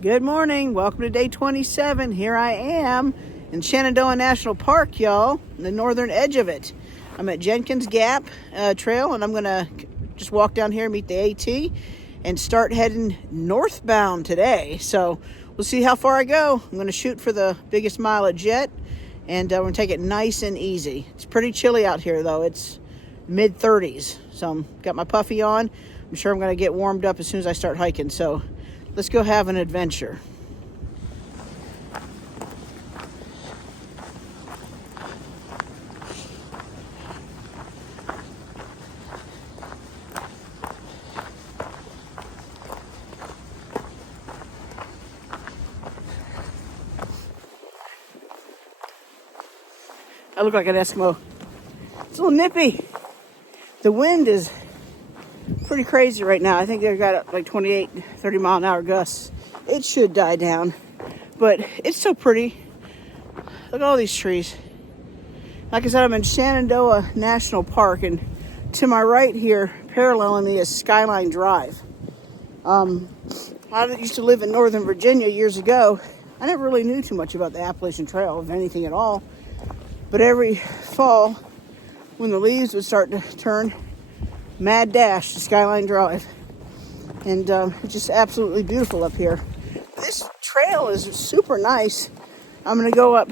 Good morning. Welcome to day 27. Here I am in Shenandoah National Park, y'all, the northern edge of it. I'm at Jenkins Gap Trail, and I'm going to just walk down here, meet the AT, and start heading northbound today. So we'll see how far I go. I'm going to shoot for the biggest mileage yet, and we're going to take it nice and easy. It's pretty chilly out here, though. It's mid-30s, so I've got my puffy on. I'm sure I'm going to get warmed up as soon as I start hiking, so let's go have an adventure. I look like an Eskimo. It's a little nippy. The wind is pretty crazy right now. I think they've got like 28, 30 mile an hour gusts. It should die down, but it's so pretty. Look at all these trees. Like I said, I'm in Shenandoah National Park, and to my right here, paralleling me, is Skyline Drive. I used to live in Northern Virginia years ago. I never really knew too much about the Appalachian Trail, if anything at all. But every fall, when the leaves would start to turn, mad dash to Skyline Drive. And it's just absolutely beautiful up here. This trail is super nice. I'm going to go up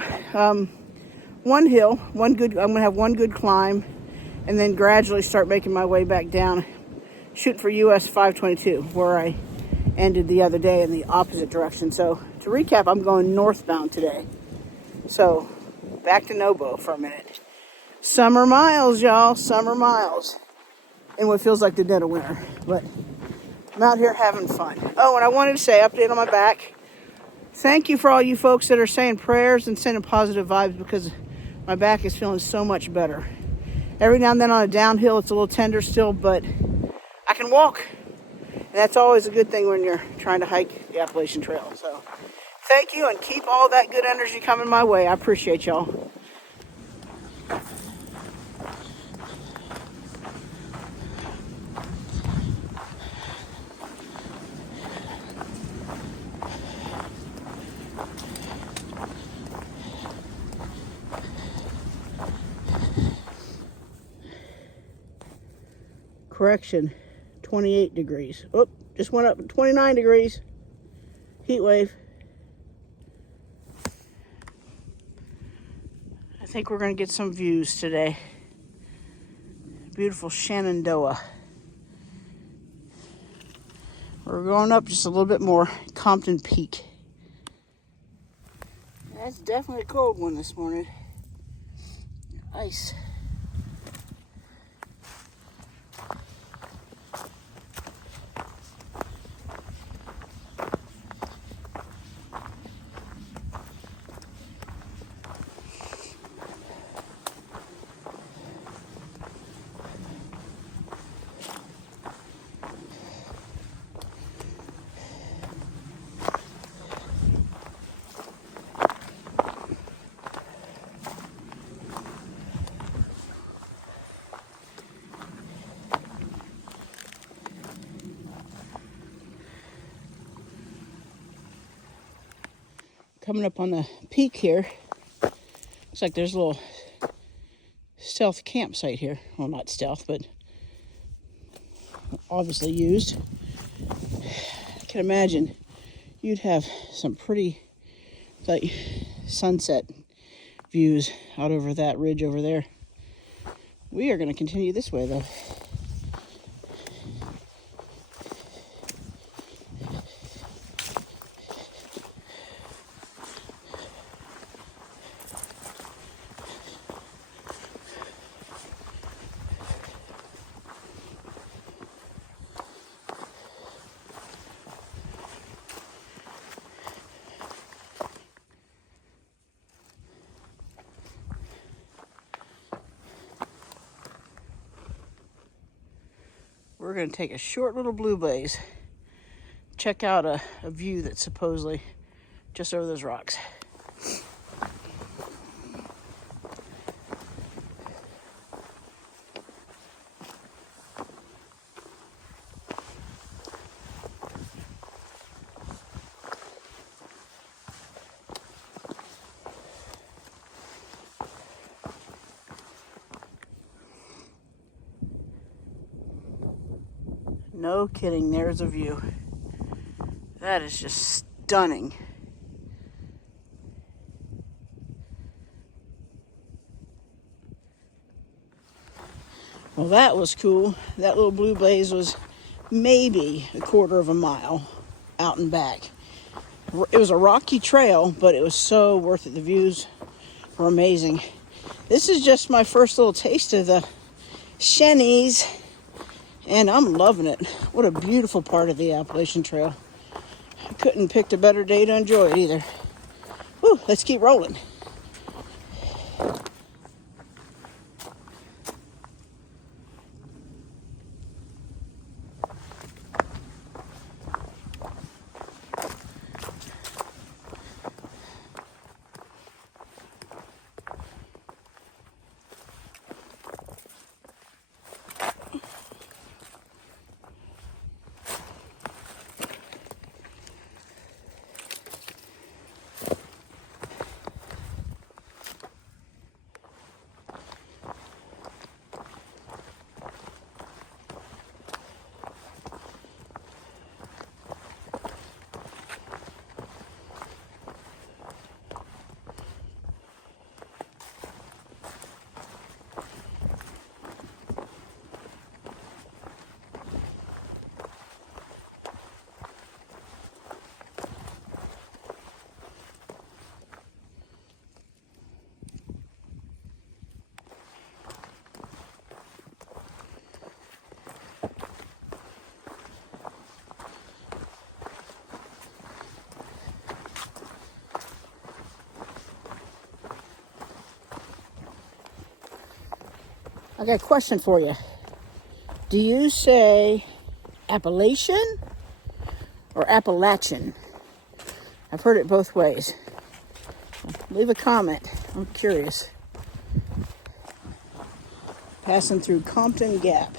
one hill, I'm going to have one good climb, and then gradually start making my way back down, shooting for US 522, where I ended the other day in the opposite direction. So to recap, I'm going northbound today. So back to Nobo for a minute. Summer miles, y'all, summer miles. In what feels like the dead of winter, but I'm out here having fun. Oh, and I wanted to say, update on my back. Thank you for all you folks that are saying prayers and sending positive vibes, because my back is feeling so much better. Every now and then on a downhill, it's a little tender still, but I can walk. And that's always a good thing when you're trying to hike the Appalachian Trail. So thank you, and keep all that good energy coming my way. I appreciate y'all. Correction, 28 degrees. Oh, just went up 29 degrees. Heat wave. I think we're going to get some views today. Beautiful Shenandoah. We're going up just a little bit more. Compton Peak. That's definitely a cold one this morning. Ice. Coming up on the peak here. Looks like there's a little stealth campsite here. Well, not stealth, but obviously used. I can imagine you'd have some pretty like sunset views out over that ridge over there. We are going to continue this way, though. We're going to take a short little blue blaze, check out a view that's supposedly just over those rocks. No kidding, there's a view. That is just stunning. Well, that was cool. That little blue blaze was maybe a quarter of a mile out and back. It was a rocky trail, but it was so worth it. The views were amazing. This is just my first little taste of the Shennies, and I'm loving it. What a beautiful part of the Appalachian Trail. I couldn't have picked a better day to enjoy it either. Whew, let's keep rolling. I got a question for you. Do you say Appalachian or Appalachian? I've heard it both ways. Leave a comment. I'm curious. Passing through Compton Gap.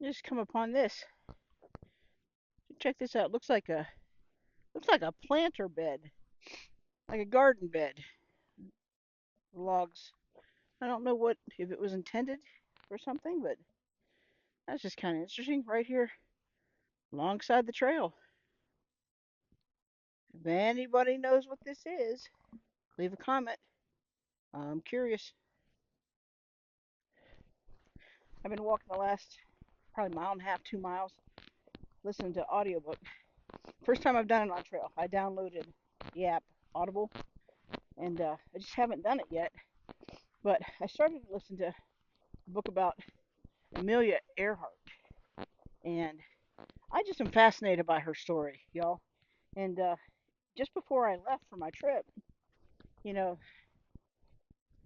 Just come upon this. Check this out. Looks like a planter bed, like a garden bed. Logs. I don't know what if it was intended for something, but that's just kind of interesting right here alongside the trail. If anybody knows what this is, leave a comment. I'm curious. I've been walking the last probably mile and a half, 2 miles, listening to audiobook. First time I've done it on trail. I downloaded the app Audible, and I just haven't done it yet. But I started to listen to a book about Amelia Earhart, and I just am fascinated by her story, y'all. And just before I left for my trip, you know,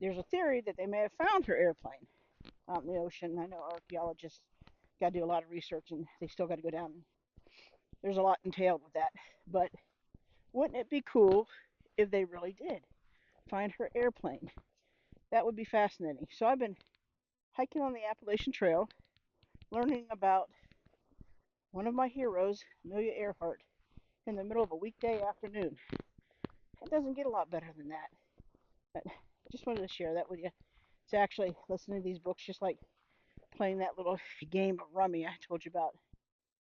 there's a theory that they may have found her airplane out in the ocean. I know archaeologists got to do a lot of research, and they still got to go down. There's a lot entailed with that. But wouldn't it be cool if they really did find her airplane? That would be fascinating. So I've been hiking on the Appalachian Trail, learning about one of my heroes, Amelia Earhart, in the middle of a weekday afternoon. It doesn't get a lot better than that. But I just wanted to share that with you. It's actually listening to these books just like playing that little game of rummy I told you about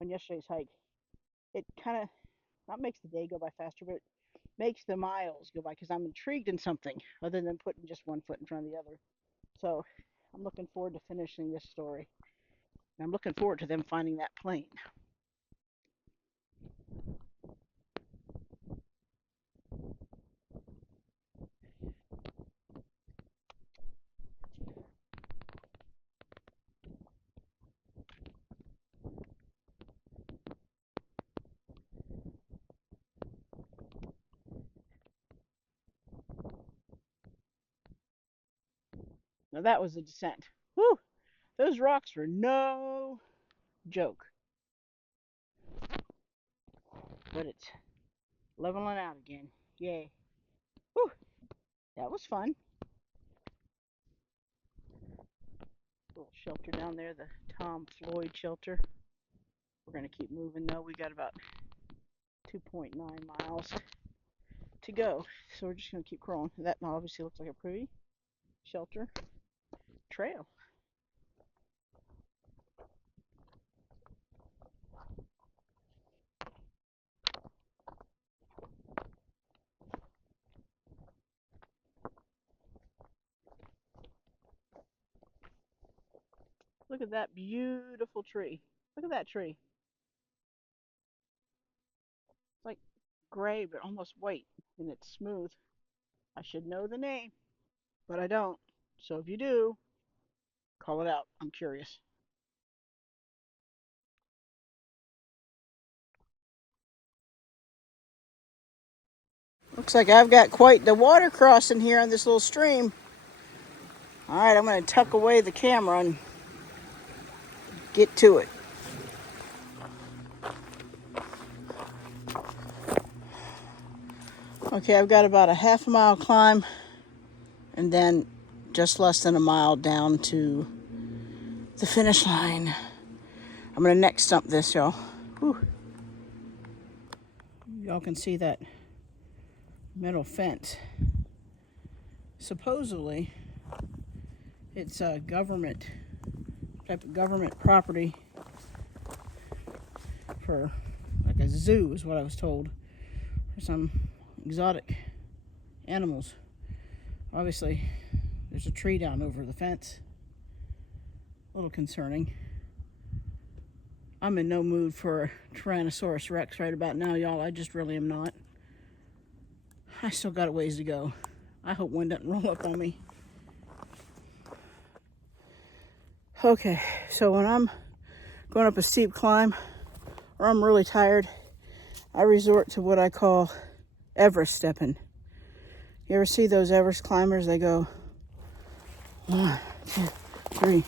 on yesterday's hike. It kind of not makes the day go by faster, but it makes the miles go by because I'm intrigued in something other than putting just one foot in front of the other. So I'm looking forward to finishing this story. And I'm looking forward to them finding that plane. Now that was a descent. Whew! Those rocks were no joke. But it's leveling out again. Yay. Whew! That was fun. Little shelter down there, the Tom Floyd shelter. We're going to keep moving though. We got about 2.9 miles to go. So we're just going to keep crawling. That obviously looks like a pretty shelter trail. Look at that beautiful tree. Look at that tree. It's like gray but almost white, and it's smooth. I should know the name, but I don't. So if you do, call it out. I'm curious. Looks like I've got quite the water crossing here on this little stream. All right, I'm going to tuck away the camera and get to it. Okay, I've got about a half a mile climb and then just less than a mile down to the finish line. I'm going to neck stump this, y'all. Whew. Y'all can see that metal fence. Supposedly, it's a government type of government property for like a zoo is what I was told, for some exotic animals. Obviously there's a tree down over the fence. A little concerning. I'm in no mood for a Tyrannosaurus Rex right about now, y'all. I just really am not. I still got a ways to go. I hope one doesn't roll up on me. Okay, so when I'm going up a steep climb or I'm really tired, I resort to what I call Everest stepping. You ever see those Everest climbers? They go 1, 2, 3.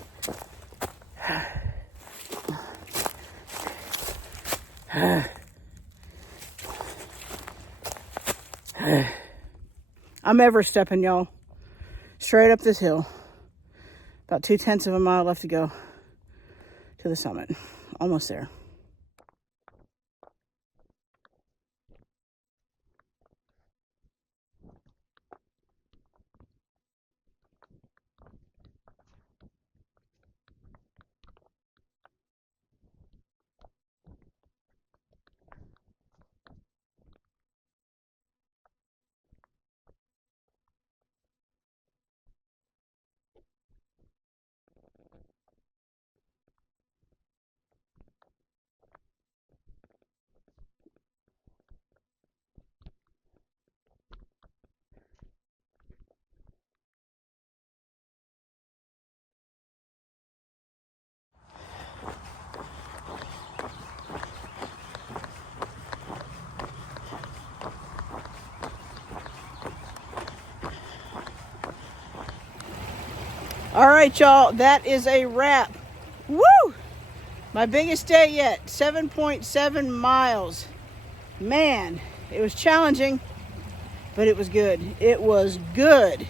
I'm Everest stepping, y'all. Straight up this hill. About 2/10 of a mile left to go to the summit. Almost there. All right, y'all, that is a wrap. Woo! My biggest day yet, 7.7 miles. Man, it was challenging, but it was good. It was good.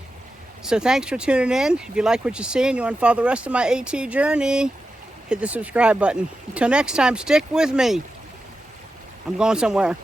So thanks for tuning in. If you like what you see and you want to follow the rest of my AT journey, hit the subscribe button. Until next time, stick with me. I'm going somewhere.